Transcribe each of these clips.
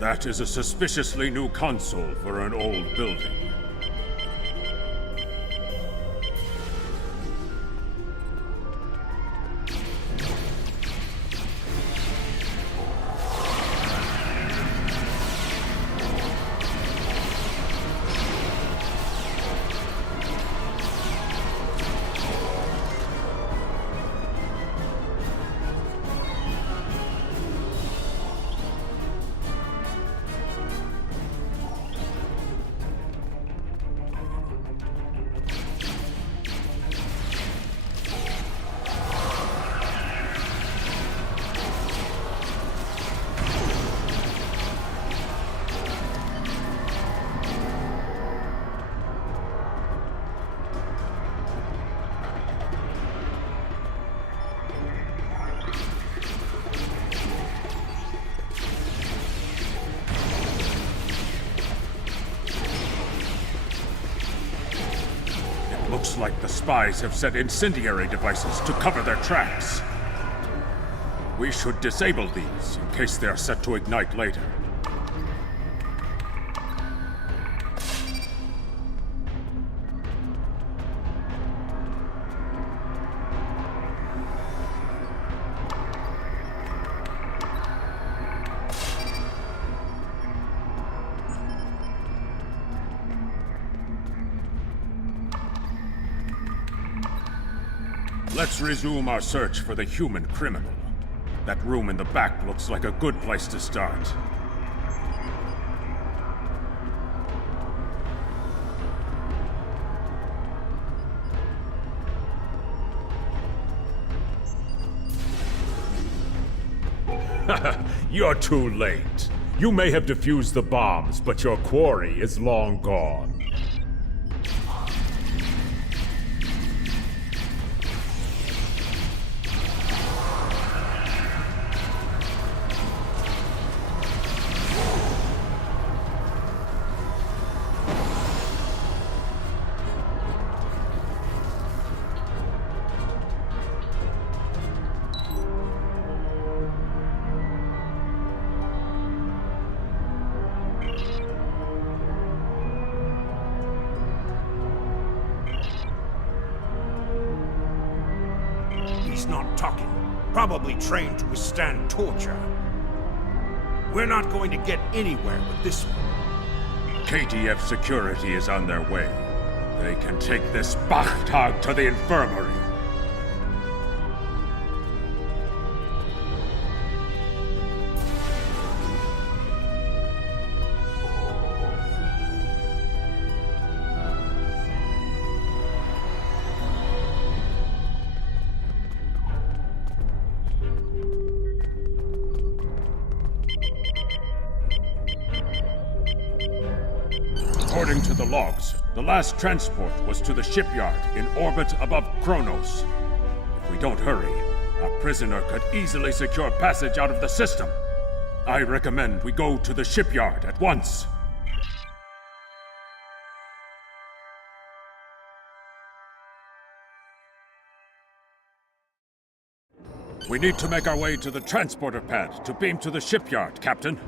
That is a suspiciously new console for an old building. Looks like the spies have set incendiary devices to cover their tracks. We should disable these in case they are set to ignite later. Let's resume our search for the human criminal. That room in the back looks like a good place to start. You're too late. You may have defused the bombs, but your quarry is long gone. He's not talking. Probably trained to withstand torture. We're not going to get anywhere with this one. KDF security is on their way. They can take this Bachtag to the infirmary. According to the logs, the last transport was to the shipyard in orbit above Kronos. If we don't hurry, a prisoner could easily secure passage out of the system. I recommend we go to the shipyard at once. We need to make our way to the transporter pad to beam to the shipyard, Captain.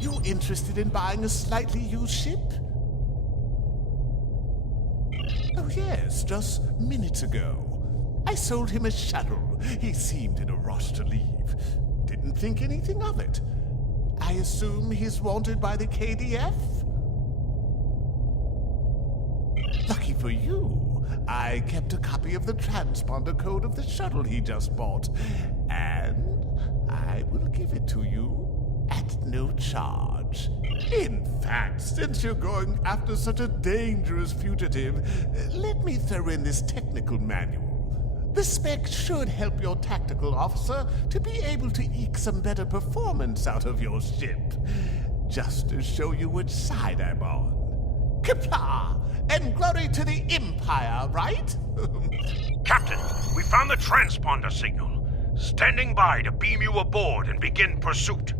You interested in buying a slightly used ship? Oh yes, just minutes ago. I sold him a shuttle. He seemed in a rush to leave. Didn't think anything of it. I assume he's wanted by the KDF? Lucky for you, I kept a copy of the transponder code of the shuttle he just bought, and I will give it to you at no charge. In fact, since you're going after such a dangerous fugitive, let me throw in this technical manual. The spec should help your tactical officer to be able to eke some better performance out of your ship. Just to show you which side I'm on. Qapla'! And glory to the Empire, right? Captain, we found the transponder signal. Standing by to beam you aboard and begin pursuit.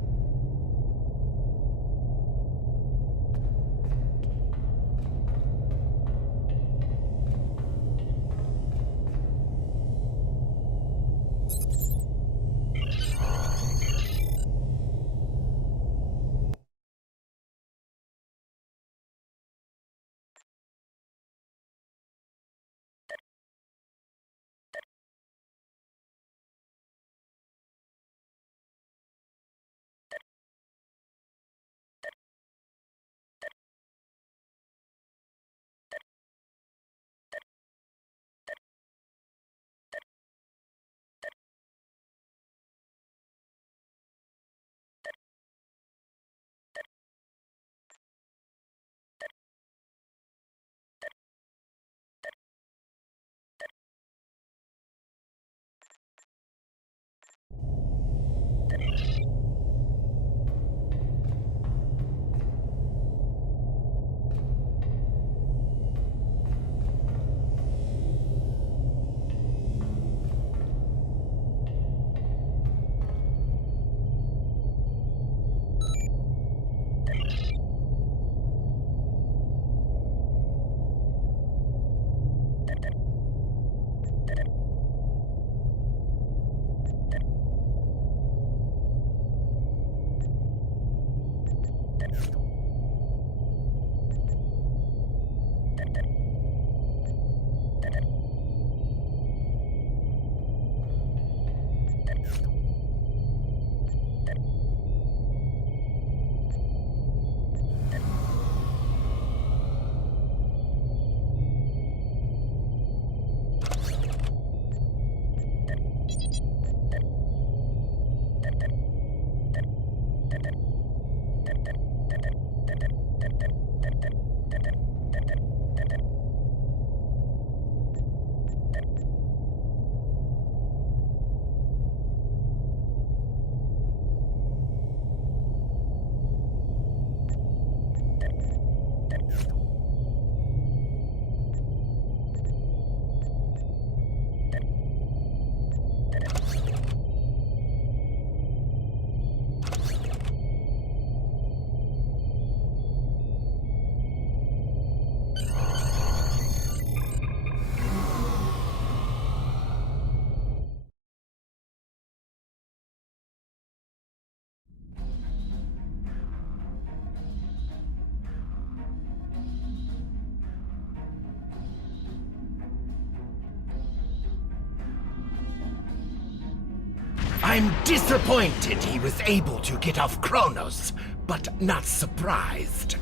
I'm disappointed he was able to get off Kronos, but not surprised.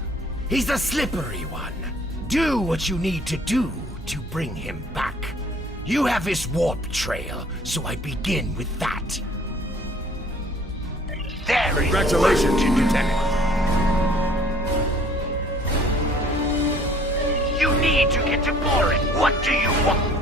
He's a slippery one. Do what you need to do to bring him back. You have his warp trail, so I begin with that. There is Congratulations, Lieutenant. You need to get to Boris. What do you want?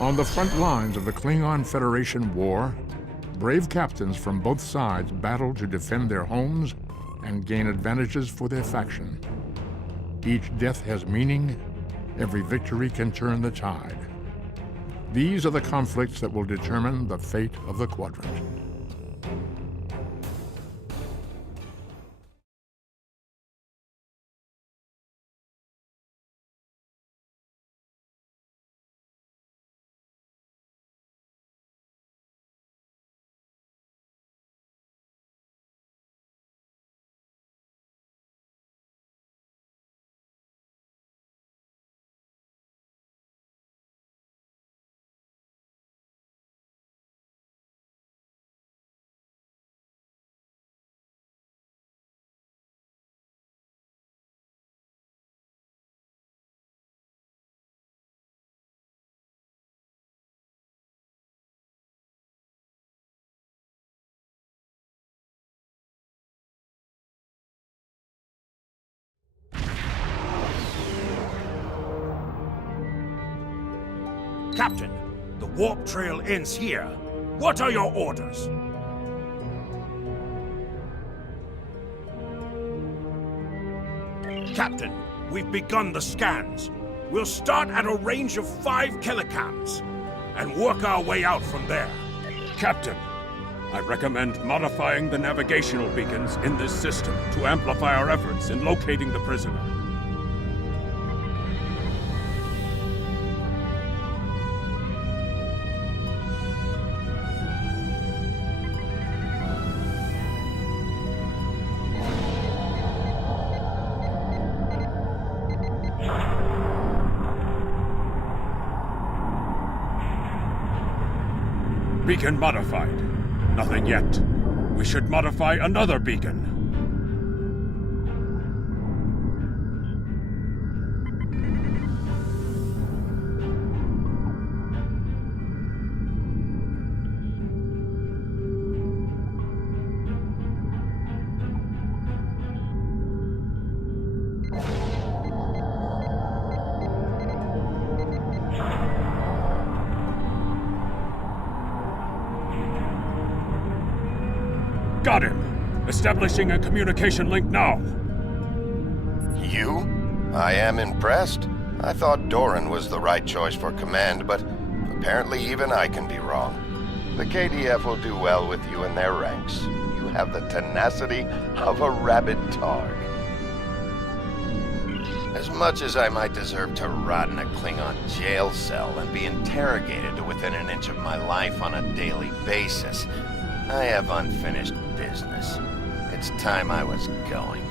On the front lines of the Klingon Federation war, brave captains from both sides battle to defend their homes and gain advantages for their faction. Each death has meaning. Every victory can turn the tide. These are the conflicts that will determine the fate of the quadrant. Captain, the warp trail ends here. What are your orders? Captain, we've begun the scans. We'll start at a range of 5 kilocams and work our way out from there. Captain, I recommend modifying the navigational beacons in this system to amplify our efforts in locating the prisoner. Beacon modified. Nothing yet. We should modify another beacon. Got him! Establishing a communication link now. You? I am impressed. I thought Doran was the right choice for command, but apparently even I can be wrong. The KDF will do well with you in their ranks. You have the tenacity of a rabid targ. As much as I might deserve to rot in a Klingon jail cell and be interrogated to within an inch of my life on a daily basis, I have unfinished business. It's time I was going.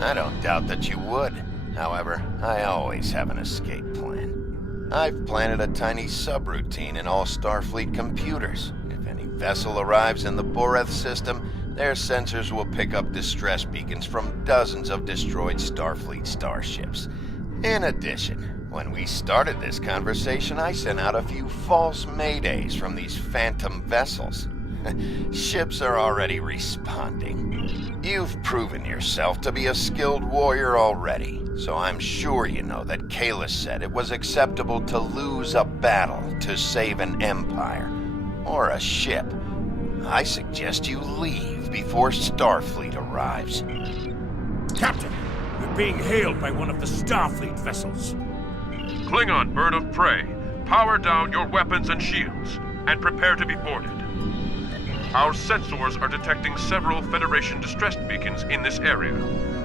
I don't doubt that you would. However, I always have an escape plan. I've planted a tiny subroutine in all Starfleet computers. If any vessel arrives in the Boreth system, their sensors will pick up distress beacons from dozens of destroyed Starfleet starships. In addition, when we started this conversation, I sent out a few false maydays from these phantom vessels. Ships are already responding. You've proven yourself to be a skilled warrior already, so I'm sure you know that Kalis said it was acceptable to lose a battle to save an empire, or a ship. I suggest you leave before Starfleet arrives. Captain, we're being hailed by one of the Starfleet vessels. Klingon bird of prey, power down your weapons and shields, and prepare to be boarded. Our sensors are detecting several Federation distress beacons in this area.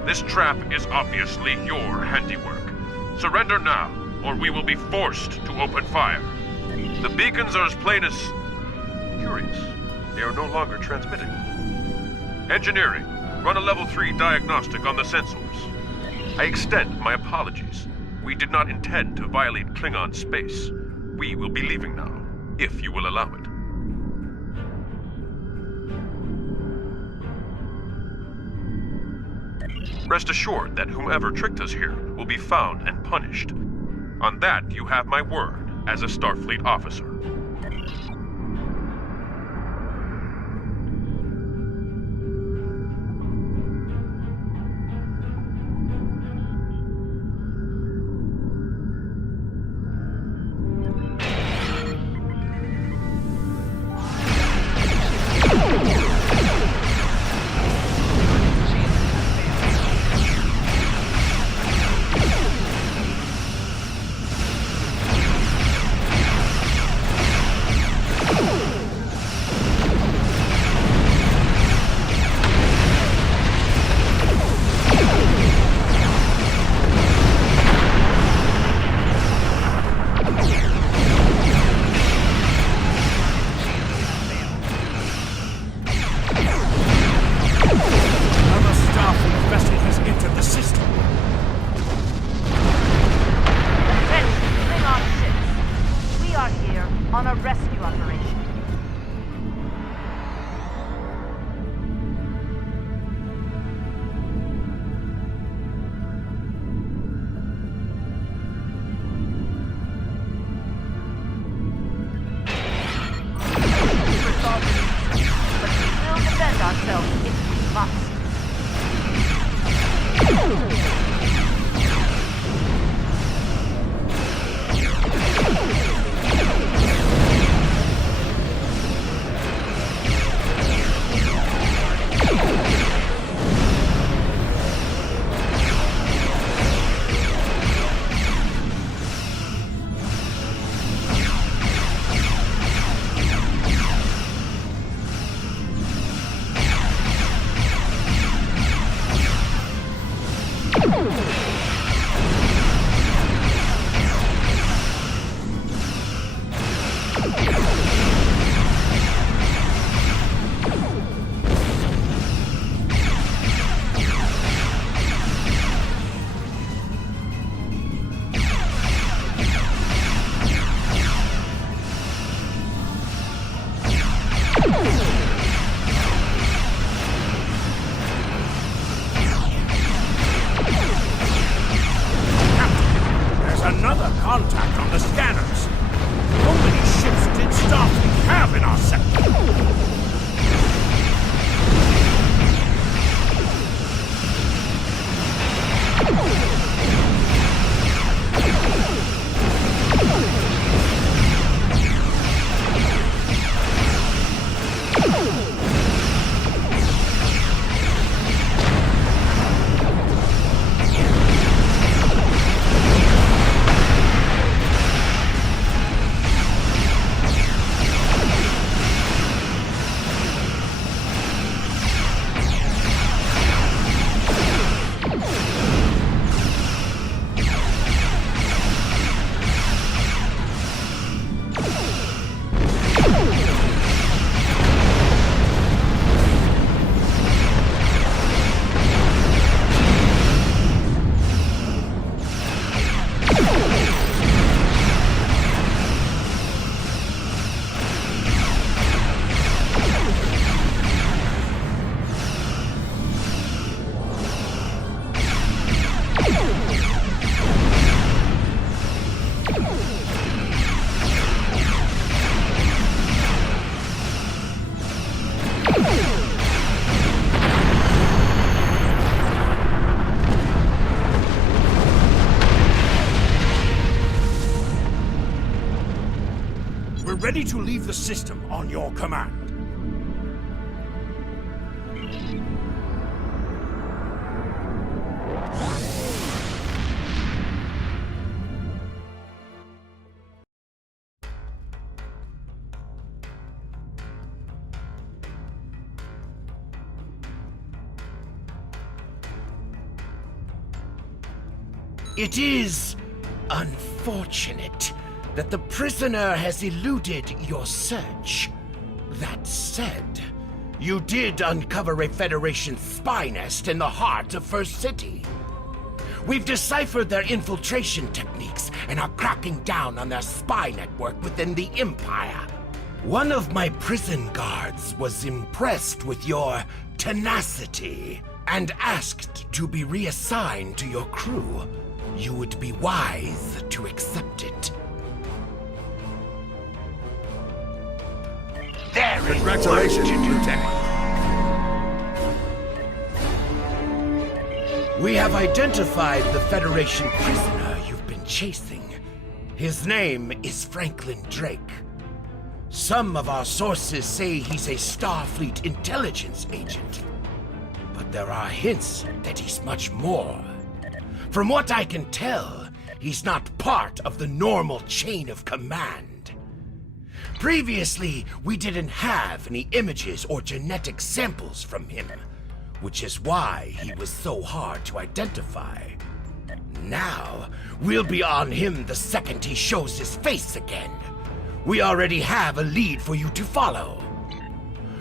This trap is obviously your handiwork. Surrender now, or we will be forced to open fire. The beacons are as plain as... curious. They are no longer transmitting. Engineering, run a level 3 diagnostic on the sensors. I extend my apologies. We did not intend to violate Klingon space. We will be leaving now, if you will allow it. Rest assured that whomever tricked us here will be found and punished. On that, you have my word as a Starfleet officer. Another contact on the scanners. How many ships did Starfleet have in our sector? We're ready to leave the system on your command. It is unfortunate that the prisoner has eluded your search. That said, you did uncover a Federation spy nest in the heart of First City. We've deciphered their infiltration techniques and are cracking down on their spy network within the Empire. One of my prison guards was impressed with your tenacity and asked to be reassigned to your crew. You would be wise to accept it. Congratulations, Lieutenant. We have identified the Federation prisoner you've been chasing. His name is Franklin Drake. Some of our sources say he's a Starfleet intelligence agent, but there are hints that he's much more. From what I can tell, he's not part of the normal chain of command. Previously, we didn't have any images or genetic samples from him, which is why he was so hard to identify. Now, we'll be on him the second he shows his face again. We already have a lead for you to follow.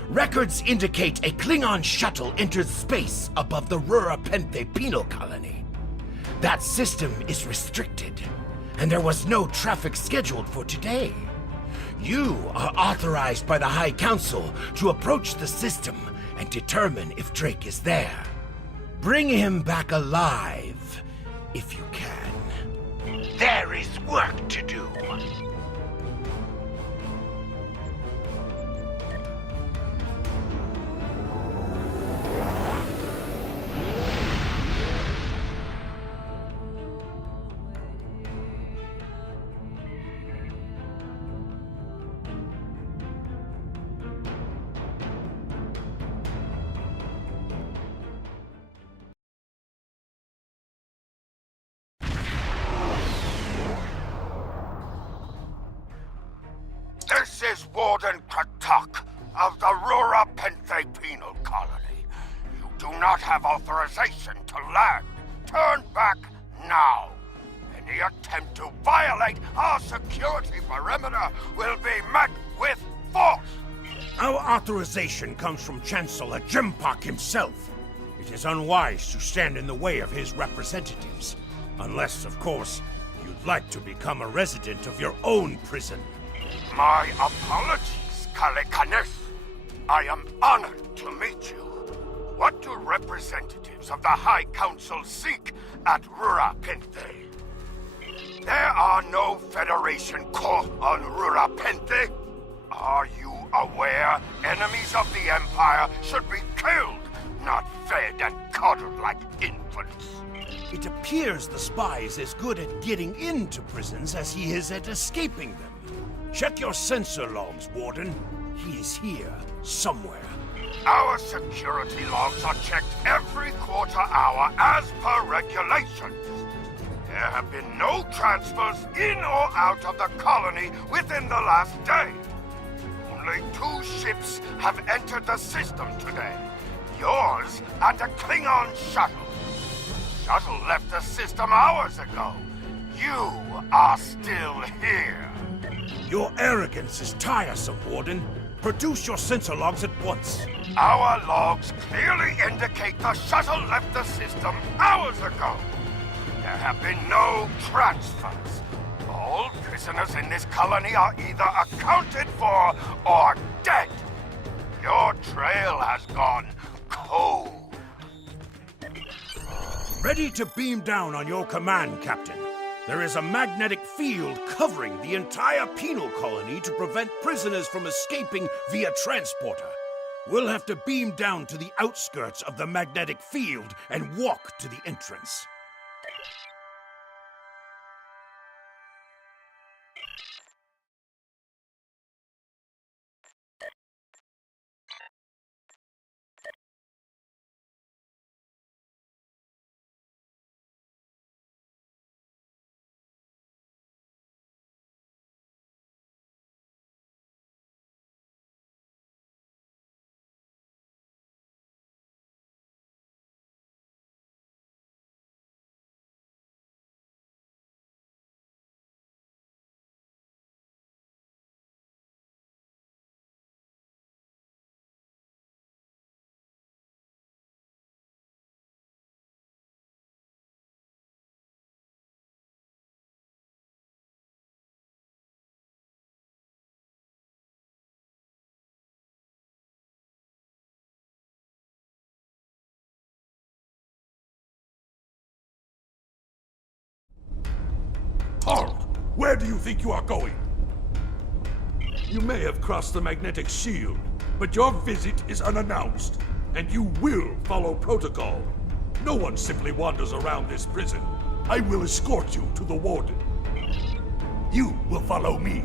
Records indicate a Klingon shuttle entered space above the Rura Penthe penal colony. That system is restricted, and there was no traffic scheduled for today. You are authorized by the High Council to approach the system and determine if Drake is there. Bring him back alive, if you can. There is work to do. This is Warden Katak of the Rura Penthe penal colony. You do not have authorization to land. Turn back now. Any attempt to violate our security perimeter will be met with force. Our authorization comes from Chancellor Jimpak himself. It is unwise to stand in the way of his representatives. Unless, of course, you'd like to become a resident of your own prison. My apologies, Kalekanes. I am honored to meet you. What do representatives of the High Council seek at Rura Penthe? There Federation corps on Rurapente? Are you aware enemies of the Empire should be killed, not fed and coddled like infants? It appears the spy is as good at getting into prisons as he is at escaping them. Check your sensor logs, Warden. He is here, somewhere. Our security logs are checked every quarter hour as per regulations. There have been no transfers in or out of the colony within the last day. Only 2 ships have entered the system today. Yours and a Klingon shuttle. Shuttle left the system hours ago. You are still here. Your arrogance is tiresome, Warden. Produce your sensor logs at once. Our logs clearly indicate the shuttle left the system hours ago. There have been no transfers. All prisoners in this colony are either accounted for or dead. Your trail has gone cold. Ready to beam down on your command, Captain. There is a magnetic field covering the entire penal colony to prevent prisoners from escaping via transporter. We'll have to beam down to the outskirts of the magnetic field and walk to the entrance. Halt! Where do you think you are going? You may have crossed the magnetic shield, but your visit is unannounced, and you will follow protocol. No one simply wanders around this prison. I will escort you to the warden. You will follow me.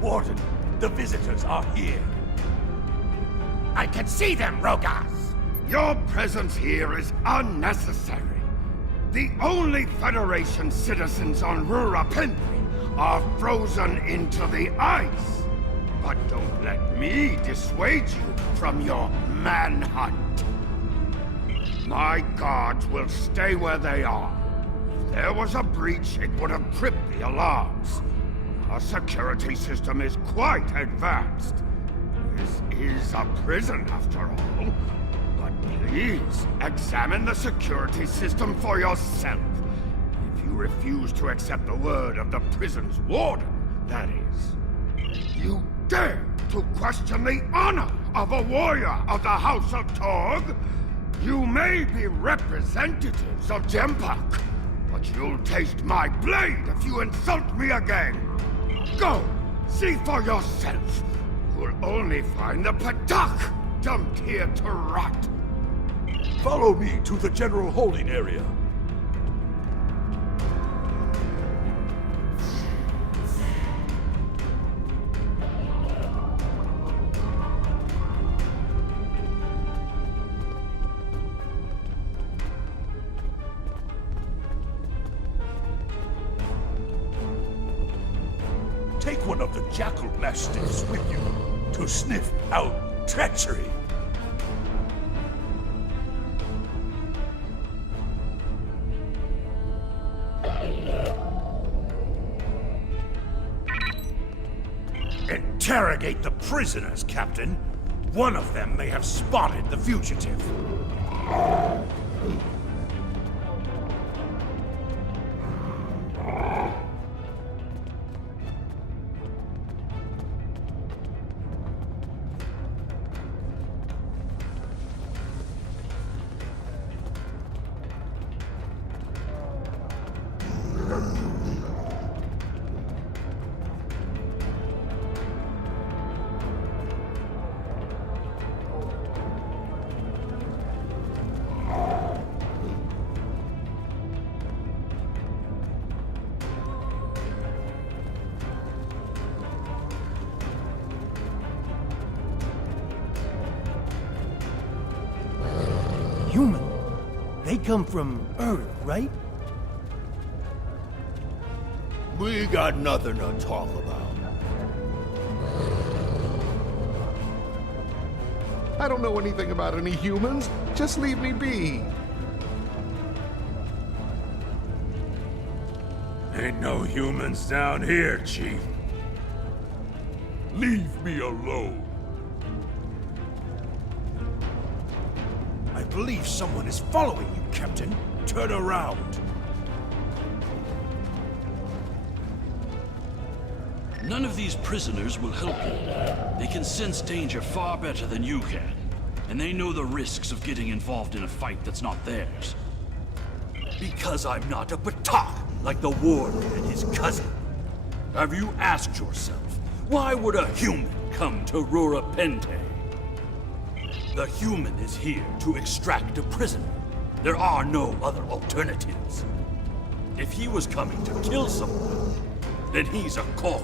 Warden, the visitors are here. I can see them, Rogas! Your presence here is unnecessary. The only Federation citizens on Rurapente are frozen into the ice. But don't let me dissuade you from your manhunt. My guards will stay where they are. If there was a breach, it would have tripped the alarms. Our security system is quite advanced. This is a prison, after all. But please, examine the security system for yourself. If you refuse to accept the word of the prison's warden, that is. You dare to question the honor of a warrior of the House of Torg? You may be representatives of Jempak, but you'll taste my blade if you insult me again. Go! See for yourself! You'll only find the Patak dumped here to rot. Follow me to the general holding area. Take one of the jackal mastiffs with you to sniff out treachery. Interrogate the prisoners, Captain. One of them may have spotted the fugitive. human. They come from Earth, right? We got nothing to talk about. I don't know anything about any humans. Just leave me be. Ain't no humans down here, Chief. Leave me alone. I believe someone is following you, Captain. Turn around. None of these prisoners will help you. They can sense danger far better than you can. And they know the risks of getting involved in a fight that's not theirs. Because I'm not a Batak, like the warden and his cousin. Have you asked yourself, why would a human come to Rura Pente? The human is here to extract a prisoner. There are no other alternatives. If he was coming to kill someone, then he's a Koch.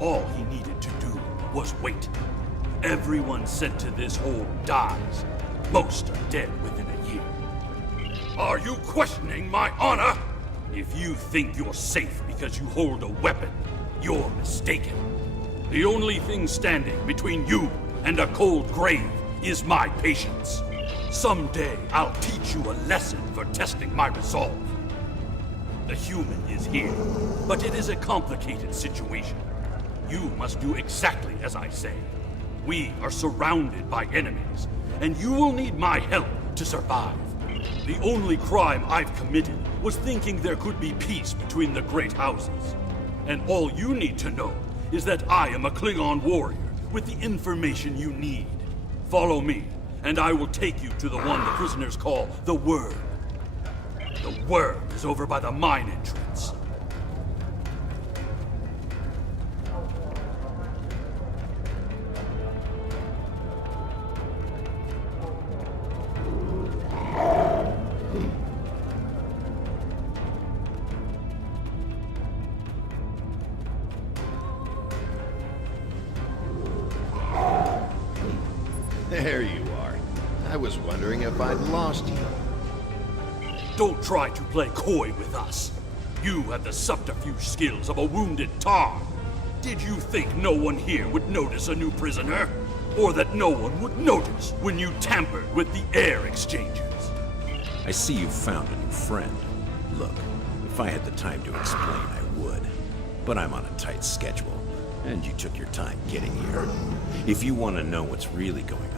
All he needed to do was wait. Everyone sent to this hole dies. Most are dead within a year. Are you questioning my honor? If you think you're safe because you hold a weapon, you're mistaken. The only thing standing between you and a cold grave is my patience. Someday I'll teach you a lesson for testing my resolve. The human is here, but it is a complicated situation. You must do exactly as I say. We are surrounded by enemies, and you will need my help to survive. The only crime I've committed was thinking there could be peace between the great houses. And all you need to know is that I am a Klingon warrior with the information you need. Follow me, and I will take you to the one the prisoners call the Worm. The Worm is over by the mine entrance. There you are. I was wondering if I'd lost you. Don't try to play coy with us. You have the subterfuge skills of a wounded tar. Did you think no one here would notice a new prisoner? Or that no one would notice when you tampered with the air exchangers? I see you've found a new friend. Look, if I had the time to explain, I would. But I'm on a tight schedule, and you took your time getting here. If you want to know what's really going on,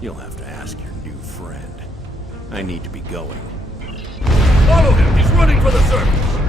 you'll have to ask your new friend. I need to be going. Follow him! He's running for the surface!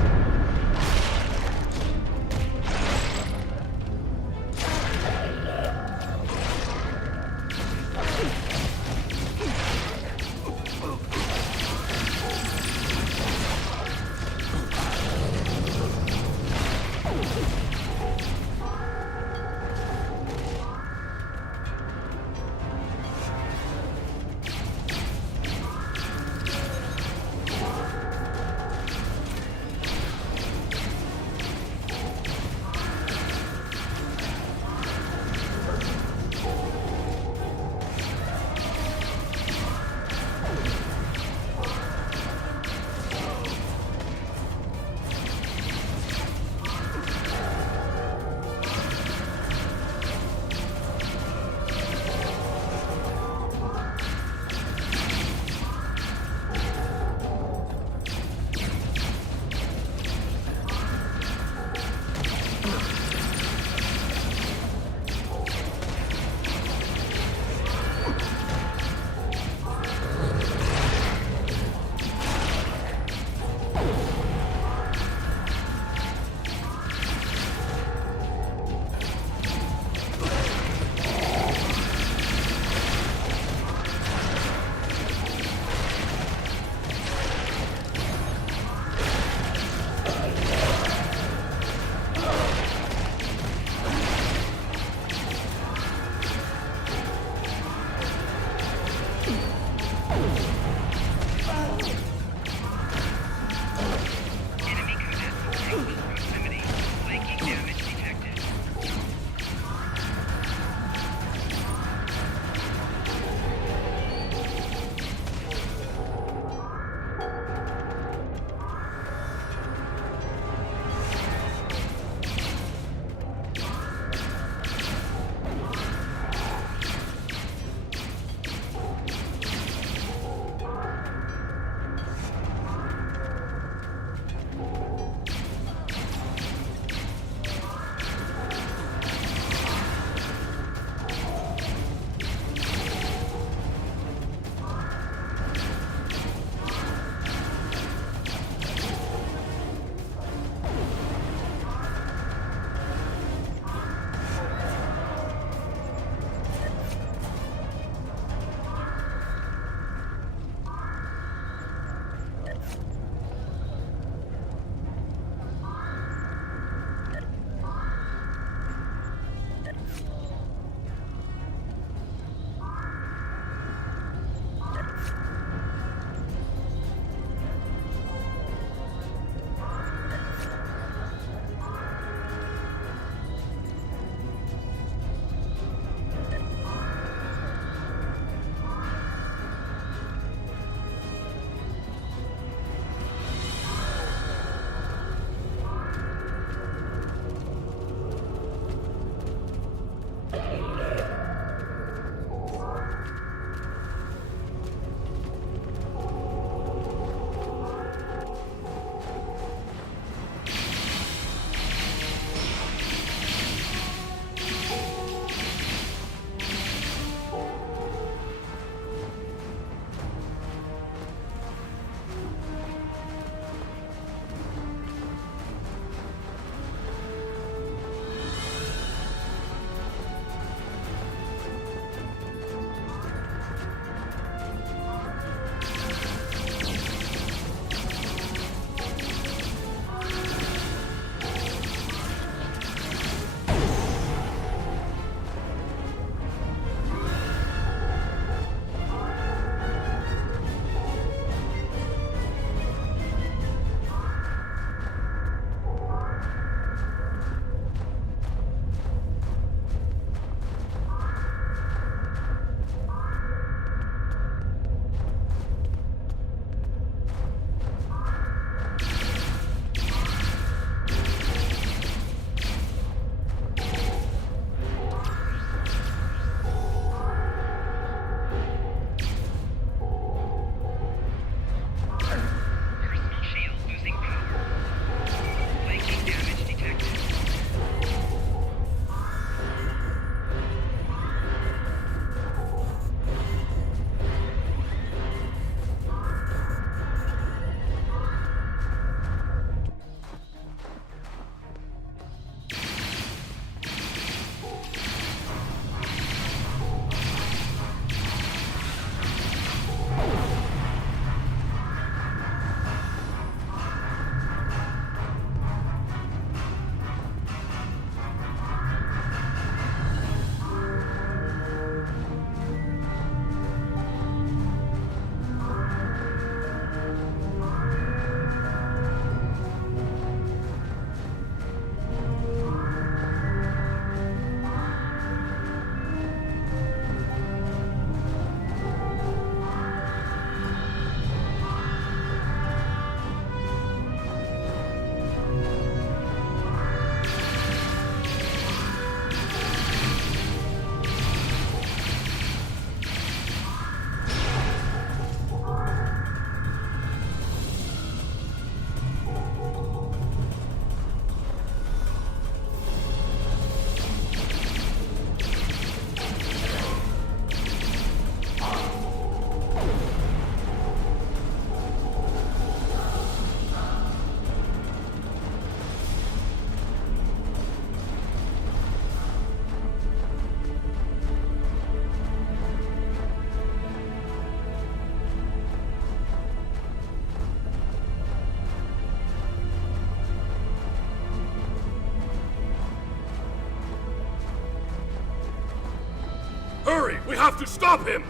Hurry! We have to stop him!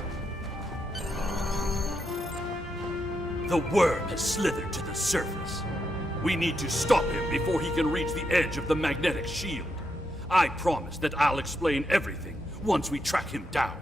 The worm has slithered to the surface. We need to stop him before he can reach the edge of the magnetic shield. I promise that I'll explain everything once we track him down.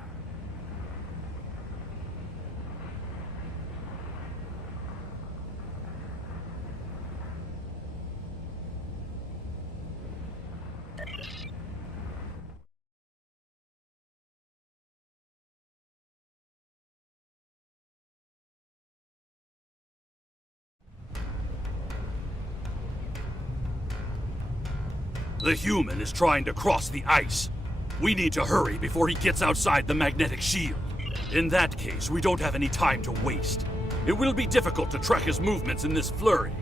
The human is trying to cross the ice. We need to hurry before he gets outside the magnetic shield. In that case, we don't have any time to waste. It will be difficult to track his movements in this flurry.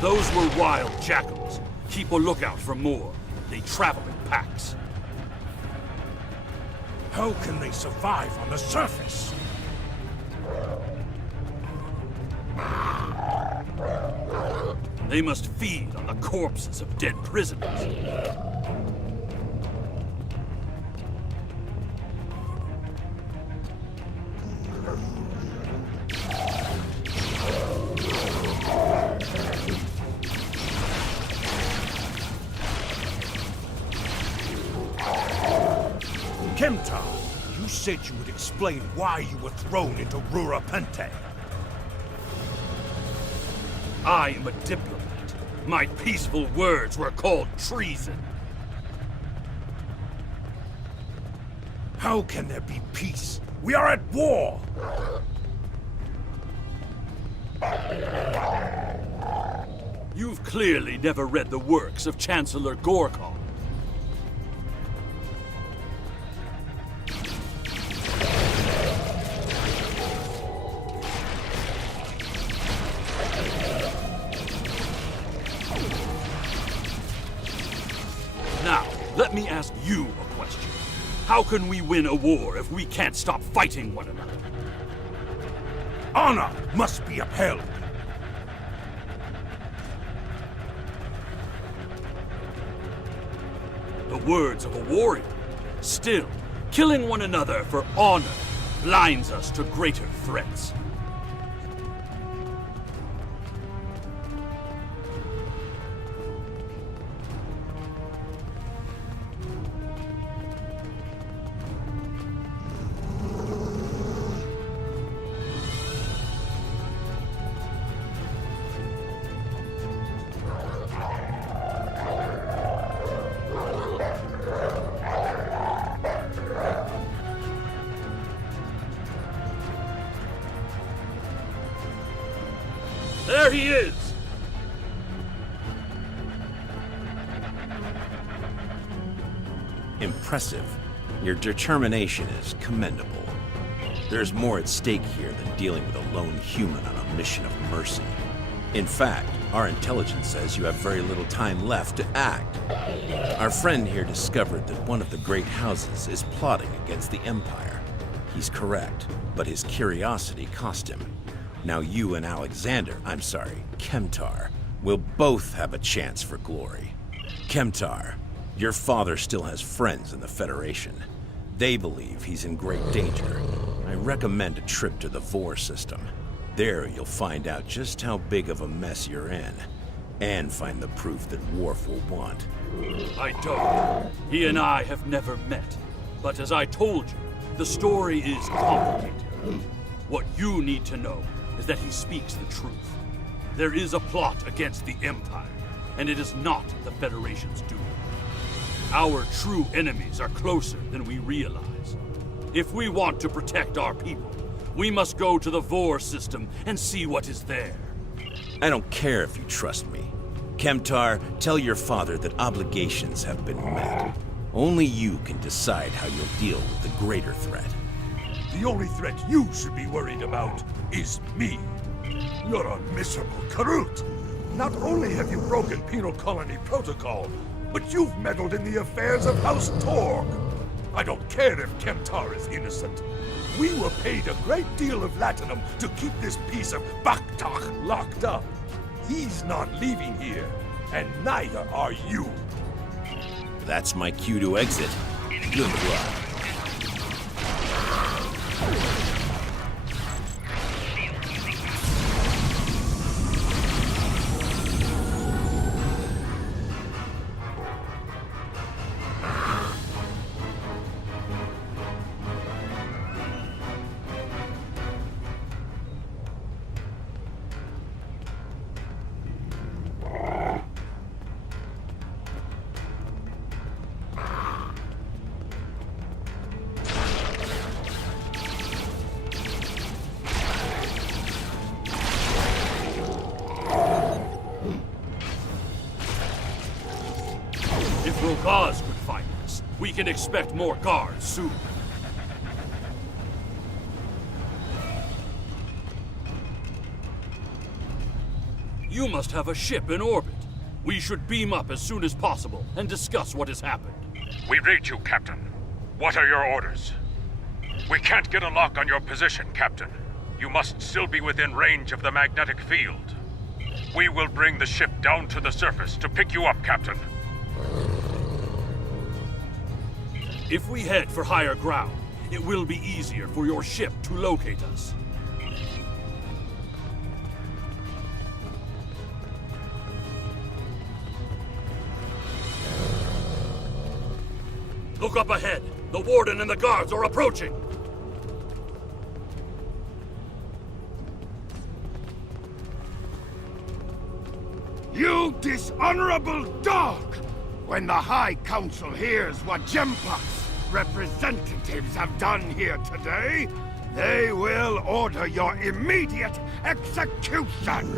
Those were wild jackals. Keep a lookout for more. They travel in packs. How can they survive on the surface? They must feed on the corpses of dead prisoners. Kemtar, you said you would explain why you were thrown into Rurapente. I am a diplomat. My peaceful words were called treason. How can there be peace? We are at war! You've clearly never read the works of Chancellor Gorkon. Now, let me ask you a question. How can we win a war if we can't stop fighting one another? Honor must be upheld. The words of a warrior. Still, killing one another for honor blinds us to greater threats. There he is! Impressive. Your determination is commendable. There's more at stake here than dealing with a lone human on a mission of mercy. In fact, our intelligence says you have very little time left to act. Our friend here discovered that one of the great houses is plotting against the Empire. He's correct, but his curiosity cost him. Now you and Kemtar, will both have a chance for glory. Kemtar, your father still has friends in the Federation. They believe he's in great danger. I recommend a trip to the Vor system. There you'll find out just how big of a mess you're in, and find the proof that Worf will want. I don't. He and I have never met. But as I told you, the story is complicated. What you need to know is that he speaks the truth. There is a plot against the Empire, and it is not the Federation's doing. Our true enemies are closer than we realize. If we want to protect our people, we must go to the Vor system and see what is there. I don't care if you trust me. Kemtar, tell your father that obligations have been met. Only you can decide how you'll deal with the greater threat. The only threat you should be worried about is me. You're a miserable Karut. Not only have you broken penal colony protocol, but you've meddled in the affairs of House Torg. I don't care if Kemtar is innocent. We were paid a great deal of latinum to keep this piece of Baktak locked up. He's not leaving here, and neither are you. That's my cue to exit. Good luck. If Rogaz could find us, we can expect more guards soon. You must have a ship in orbit. We should beam up as soon as possible and discuss what has happened. We read you, Captain. What are your orders? We can't get a lock on your position, Captain. You must still be within range of the magnetic field. We will bring the ship down to the surface to pick you up, Captain. If we head for higher ground, it will be easier for your ship to locate us. Look up ahead! The Warden and the guards are approaching! You dishonorable dog! When the High Council hears what Gempak's representatives have done here today, they will order your immediate execution!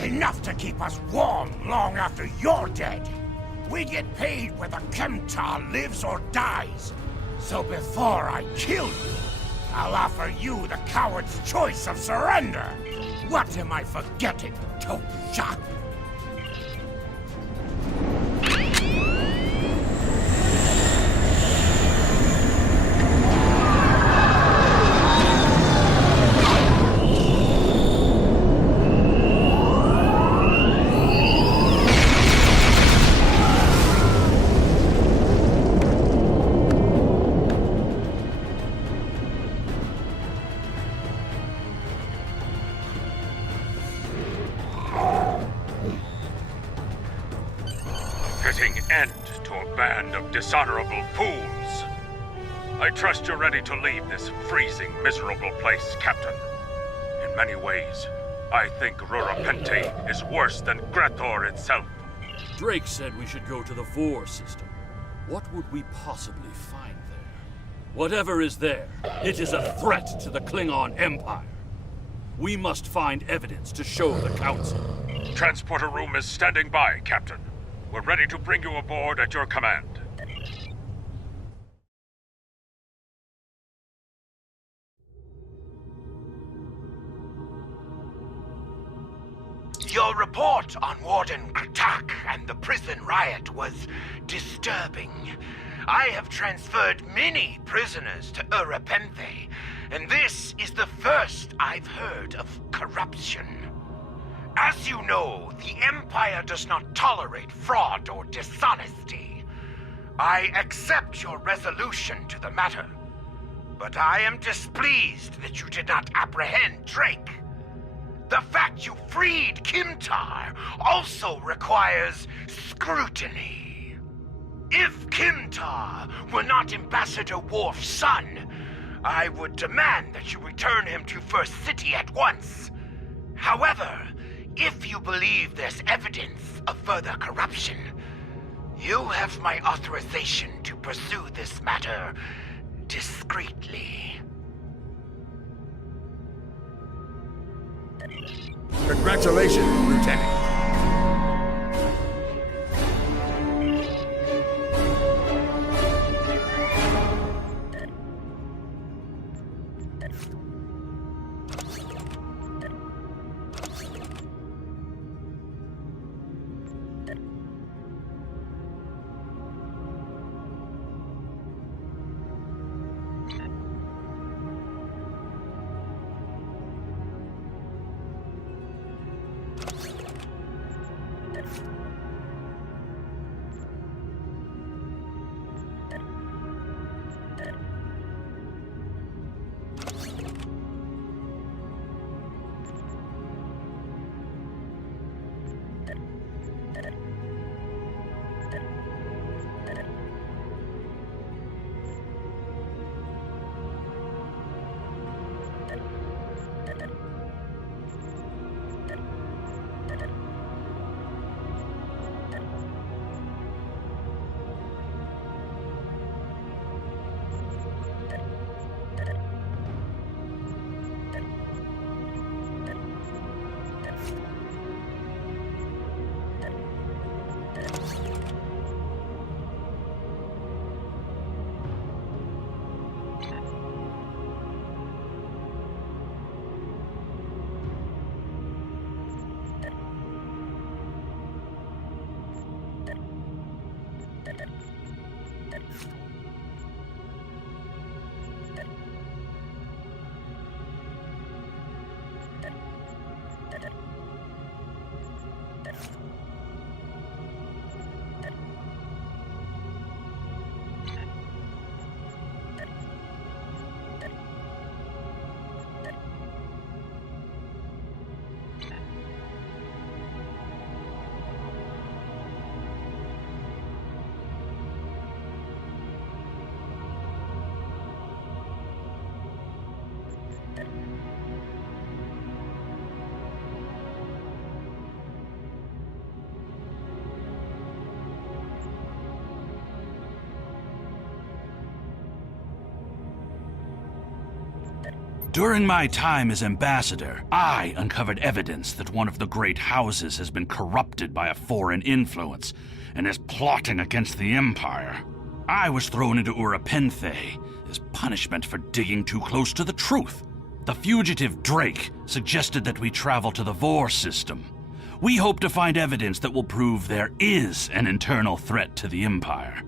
Enough to keep us warm long after you're dead. We get paid whether Kemtar lives or dies. So before I kill you, I'll offer you the coward's choice of surrender. What am I forgetting, Tosha? Putting end to a band of dishonorable fools. I trust you're ready to leave this freezing, miserable place, Captain. In many ways, I think Rurapente is worse than Grator itself. Drake said we should go to the Vor system. What would we possibly find there? Whatever is there, it is a threat to the Klingon Empire. We must find evidence to show the Council. Transporter room is standing by, Captain. We're ready to bring you aboard at your command. Your report on Warden Kratak and the prison riot was disturbing. I have transferred many prisoners to Urapenthe, and this is the first I've heard of corruption. As you know, the Empire does not tolerate fraud or dishonesty. I accept your resolution to the matter, but I am displeased that you did not apprehend Drake. The fact you freed Kimtar also requires scrutiny. If Kimtar were not Ambassador Worf's son, I would demand that you return him to First City at once. However, if you believe there's evidence of further corruption, you have my authorization to pursue this matter discreetly. Congratulations, Lieutenant. During my time as ambassador, I uncovered evidence that one of the great houses has been corrupted by a foreign influence and is plotting against the Empire. I was thrown into Urapenthe as punishment for digging too close to the truth. The fugitive Drake suggested that we travel to the Vor system. We hope to find evidence that will prove there is an internal threat to the Empire.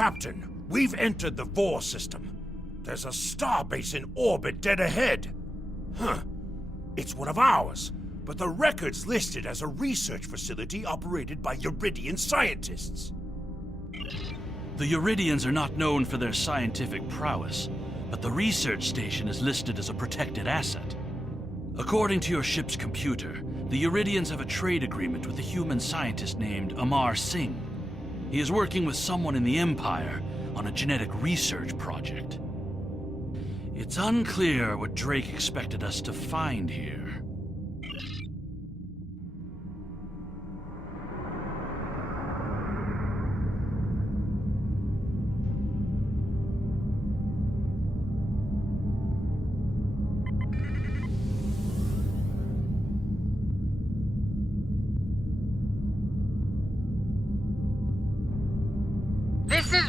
Captain, we've entered the Vor system. There's a starbase in orbit dead ahead. Huh. It's one of ours, but the record's listed as a research facility operated by Uridian scientists. The Uridians are not known for their scientific prowess, but the research station is listed as a protected asset. According to your ship's computer, the Uridians have a trade agreement with a human scientist named Amar Singh. He is working with someone in the Empire on a genetic research project. It's unclear what Drake expected us to find here.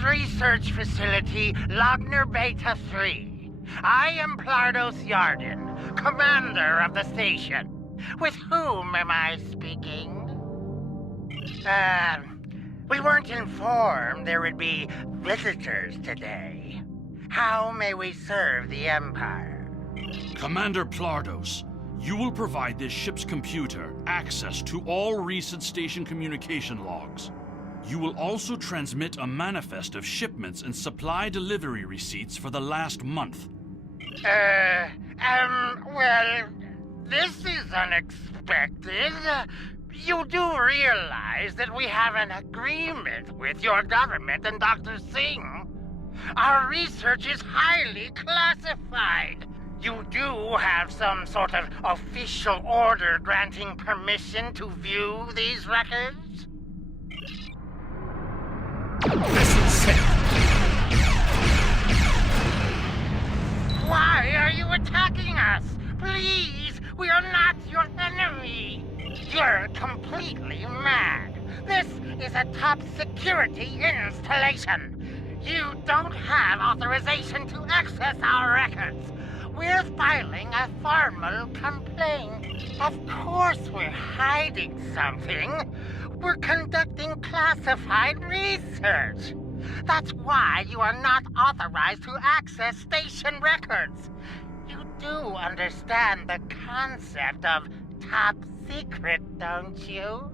research facility, Logner Beta 3. I am Plardos Yarden, commander of the station. With whom am I speaking? We weren't informed there would be visitors today. How may we serve the Empire? Commander Plardos, you will provide this ship's computer access to all recent station communication logs. You will also transmit a manifest of shipments and supply delivery receipts for the last month. Well, this is unexpected. You do realize that we have an agreement with your government and Dr. Singh. Our research is highly classified. You do have some sort of official order granting permission to view these records? Why are you attacking us? Please, we are not your enemy. You're completely mad. This is a top security installation. You don't have authorization to access our records. We're filing a formal complaint. Of course we're hiding something. We're conducting classified research. That's why you are not authorized to access station records. You do understand the concept of top secret, don't you?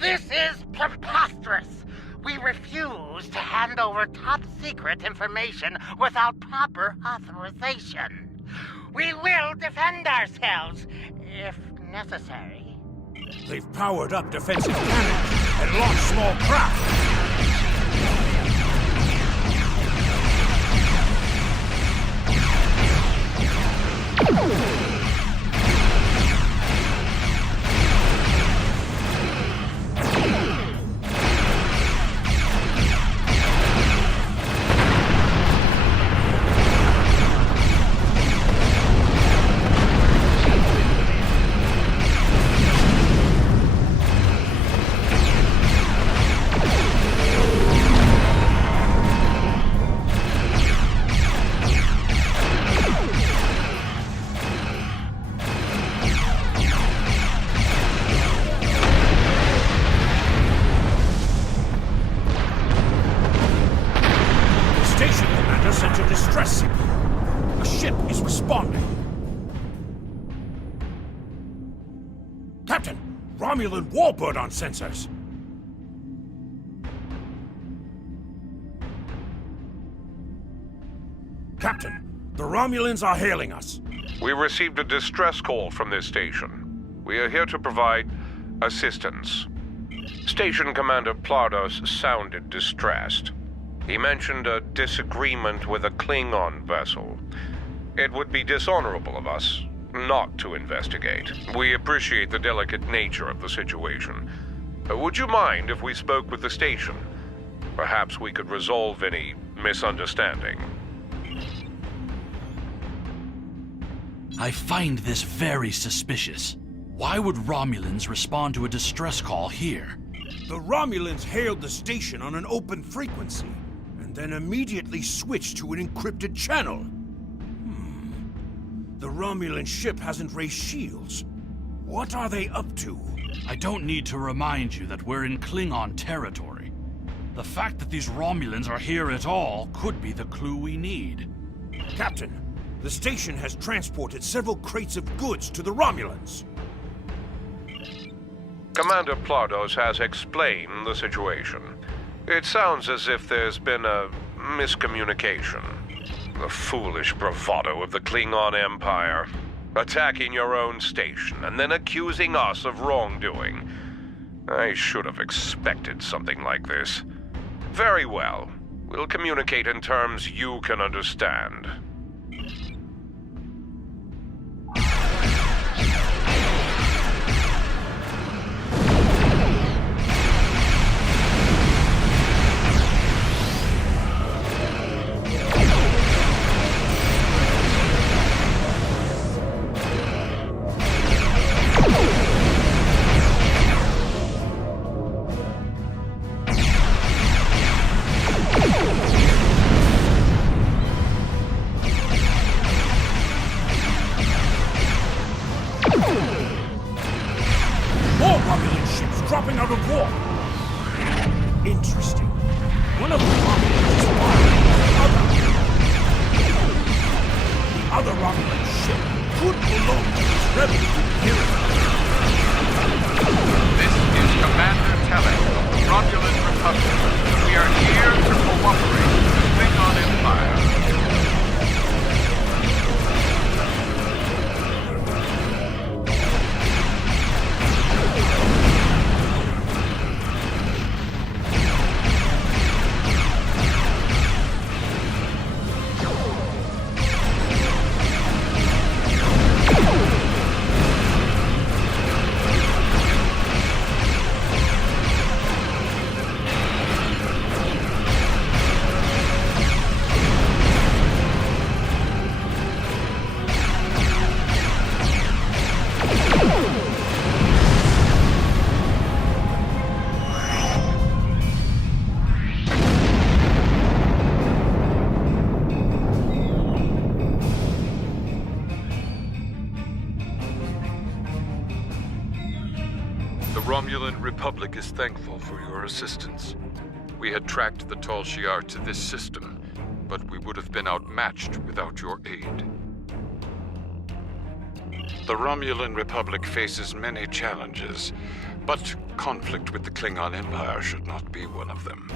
This is preposterous. We refuse to hand over top secret information without proper authorization. We will defend ourselves, if necessary. They've powered up defensive cannons and launched small craft. Romulan warbird on sensors. Captain, the Romulans are hailing us. We received a distress call from this station. We are here to provide assistance. Station Commander Plardos sounded distressed. He mentioned a disagreement with a Klingon vessel. It would be dishonorable of us not to investigate. We appreciate the delicate nature of the situation. Would you mind if we spoke with the station? Perhaps we could resolve any misunderstanding. I find this very suspicious. Why would Romulans respond to a distress call here? The Romulans hailed the station on an open frequency, and then immediately switched to an encrypted channel. The Romulan ship hasn't raised shields. What are they up to? I don't need to remind you that we're in Klingon territory. The fact that these Romulans are here at all could be the clue we need. Captain, the station has transported several crates of goods to the Romulans. Commander Plardos has explained the situation. It sounds as if there's been a miscommunication. The foolish bravado of the Klingon Empire. Attacking your own station and then accusing us of wrongdoing. I should have expected something like this. Very well. We'll communicate in terms you can understand. dropping out of warp. Interesting. One of the Romulans is firing the other Romulan ship could belong to this rebel here. This is Commander Telek of the Romulan Republic. We are here to cooperate with the Klingon Empire. The Romulan Republic is thankful for your assistance. We had tracked the Tal Shiar to this system, but we would have been outmatched without your aid. The Romulan Republic faces many challenges, but conflict with the Klingon Empire should not be one of them.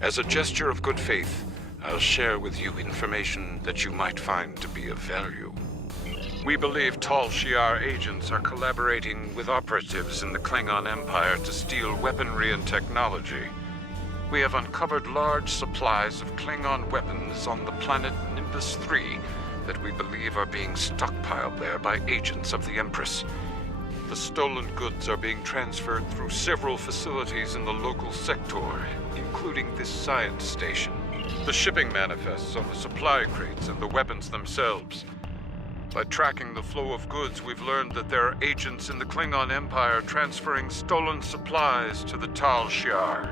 As a gesture of good faith, I'll share with you information that you might find to be of value. We believe Tal Shiar agents are collaborating with operatives in the Klingon Empire to steal weaponry and technology. We have uncovered large supplies of Klingon weapons on the planet Nimbus 3 that we believe are being stockpiled there by agents of the Empress. The stolen goods are being transferred through several facilities in the local sector, including this science station. The shipping manifests on the supply crates and the weapons themselves. By tracking the flow of goods, we've learned that there are agents in the Klingon Empire transferring stolen supplies to the Tal Shiar.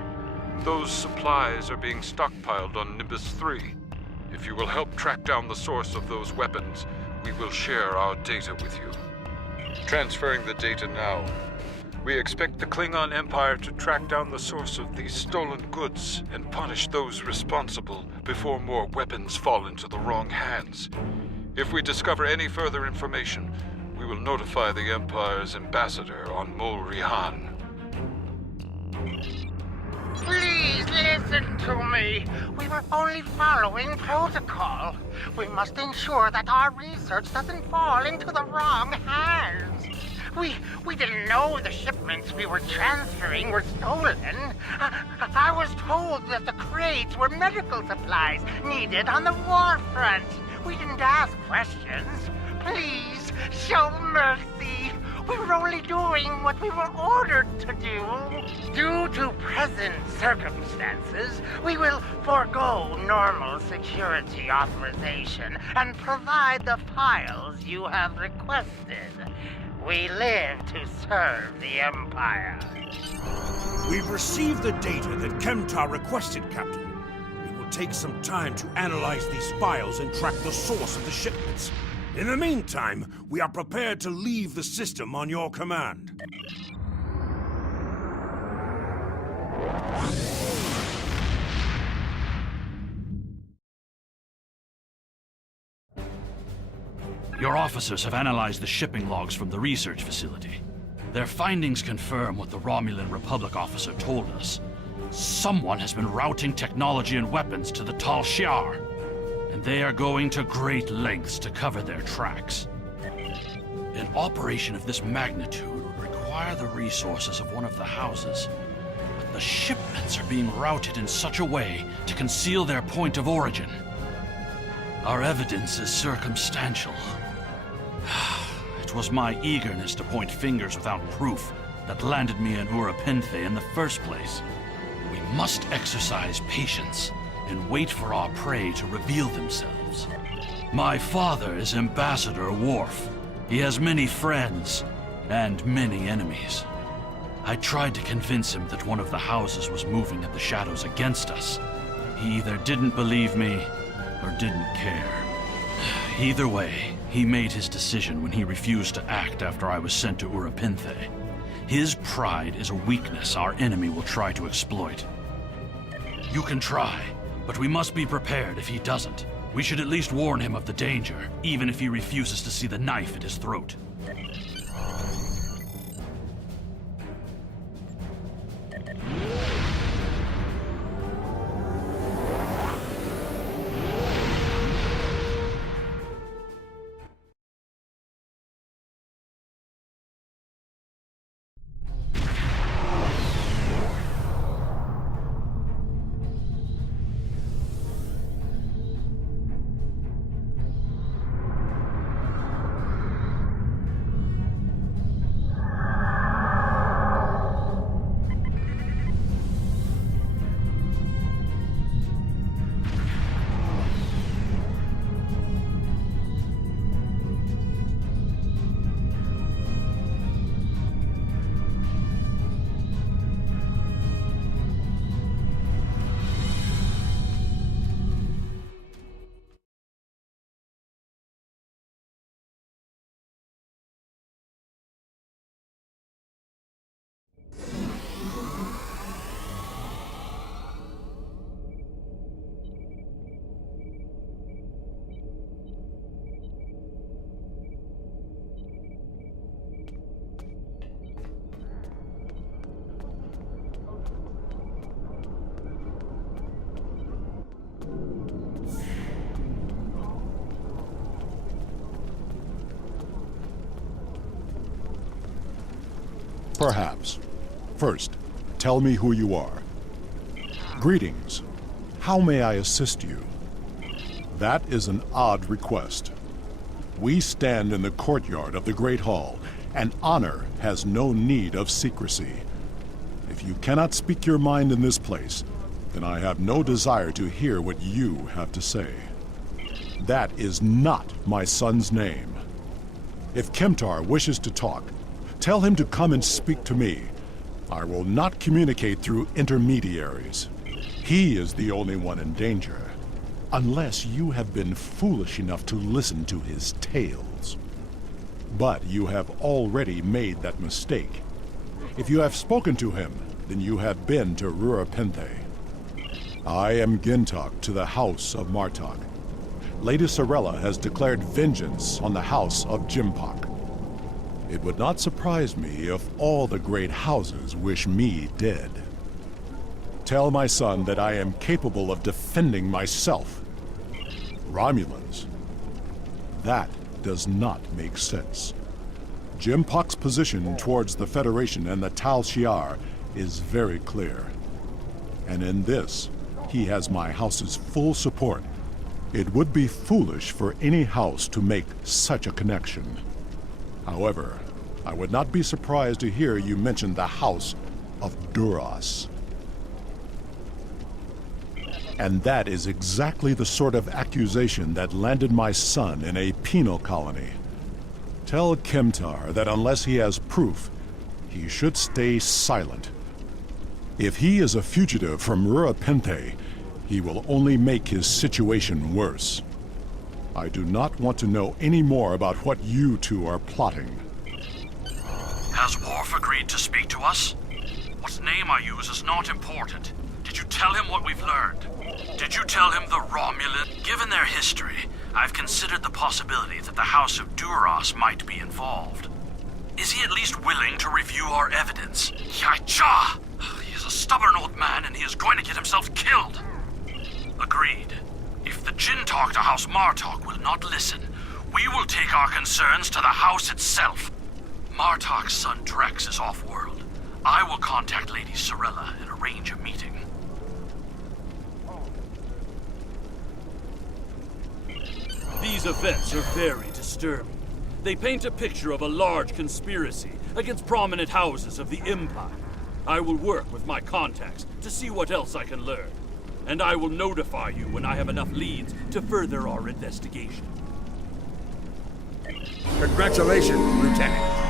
Those supplies are being stockpiled on Nimbus 3. If you will help track down the source of those weapons, we will share our data with you. Transferring the data now. We expect the Klingon Empire to track down the source of these stolen goods and punish those responsible before more weapons fall into the wrong hands. If we discover any further information, we will notify the Empire's ambassador on Mol Rihan. Please listen to me. We were only following protocol. We must ensure that our research doesn't fall into the wrong hands. We didn't know the shipments we were transferring were stolen. I was told that the crates were medical supplies needed on the war front. We didn't ask questions. Please, show mercy. We were only doing what we were ordered to do. Due to present circumstances, we will forego normal security authorization and provide the files you have requested. We live to serve the Empire. We've received the data that Kemtar requested, Captain. It will take some time to analyze these files and track the source of the shipments. In the meantime, we are prepared to leave the system on your command. Your officers have analyzed the shipping logs from the research facility. Their findings confirm what the Romulan Republic officer told us. Someone has been routing technology and weapons to the Tal Shiar, and they are going to great lengths to cover their tracks. An operation of this magnitude would require the resources of one of the houses, but the shipments are being routed in such a way to conceal their point of origin. Our evidence is circumstantial. It was my eagerness to point fingers without proof that landed me in Urapenthe in the first place. We must exercise patience and wait for our prey to reveal themselves. My father is Ambassador Worf. He has many friends and many enemies. I tried to convince him that one of the houses was moving in the shadows against us. He either didn't believe me or didn't care. Either way, he made his decision when he refused to act after I was sent to Urapenthe. His pride is a weakness our enemy will try to exploit. You can try, but we must be prepared if he doesn't. We should at least warn him of the danger, even if he refuses to see the knife at his throat. Perhaps. First, tell me who you are. Greetings. How may I assist you? That is an odd request. We stand in the courtyard of the Great Hall, and honor has no need of secrecy. If you cannot speak your mind in this place, then I have no desire to hear what you have to say. That is not my son's name. If Kemtar wishes to talk, tell him to come and speak to me. I will not communicate through intermediaries. He is the only one in danger, unless you have been foolish enough to listen to his tales. But you have already made that mistake. If you have spoken to him, then you have been to Rurapenthe. I am Gintok to the House of Martok. Lady Sorella has declared vengeance on the House of Jimpak. It would not surprise me if all the great houses wish me dead. Tell my son that I am capable of defending myself. Romulans. That does not make sense. Jimpak's position towards the Federation and the Tal Shiar is very clear. And in this, he has my house's full support. It would be foolish for any house to make such a connection. However, I would not be surprised to hear you mention the House of Duras. And that is exactly the sort of accusation that landed my son in a penal colony. Tell Kemtar that unless he has proof, he should stay silent. If he is a fugitive from Rurapenthe, he will only make his situation worse. I do not want to know any more about what you two are plotting. Has Worf agreed to speak to us? What name I use is not important. Did you tell him what we've learned? Did you tell him the Romulan? Given their history, I've considered the possibility that the House of Duras might be involved. Is he at least willing to review our evidence? Yai-cha! He is a stubborn old man and he is going to get himself killed. Agreed. If the Jinn talk to House Martok will not listen, we will take our concerns to the house itself. Martok's son Drex is off-world. I will contact Lady Sorella and arrange a meeting. These events are very disturbing. They paint a picture of a large conspiracy against prominent houses of the Empire. I will work with my contacts to see what else I can learn. And I will notify you when I have enough leads to further our investigation. Congratulations, Lieutenant.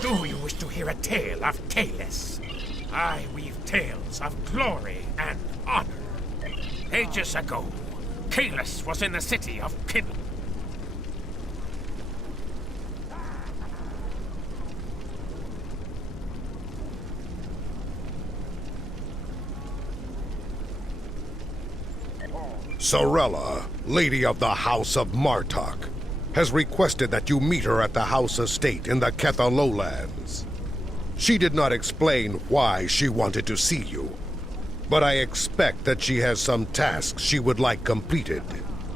Do you wish to hear a tale of Kalis? I weave tales of glory and honor. Ages ago, Kalis was in the city of Klingon. Sorella, Lady of the House of Martok, has requested that you meet her at the House Estate in the Ketha Lowlands. She did not explain why she wanted to see you, but I expect that she has some tasks she would like completed.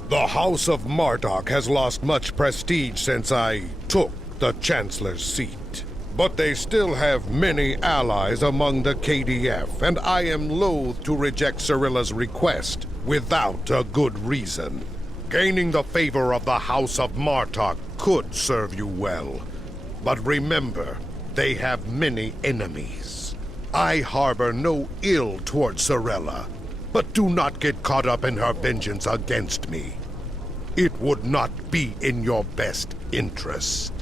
The House of Martok has lost much prestige since I took the Chancellor's seat. But they still have many allies among the KDF, and I am loath to reject Sorella's request without a good reason. Gaining the favor of the House of Martok could serve you well. But remember, they have many enemies. I harbor no ill towards Sorella, but do not get caught up in her vengeance against me. It would not be in your best interest.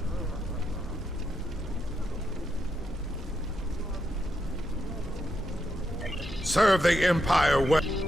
Serve the Empire well.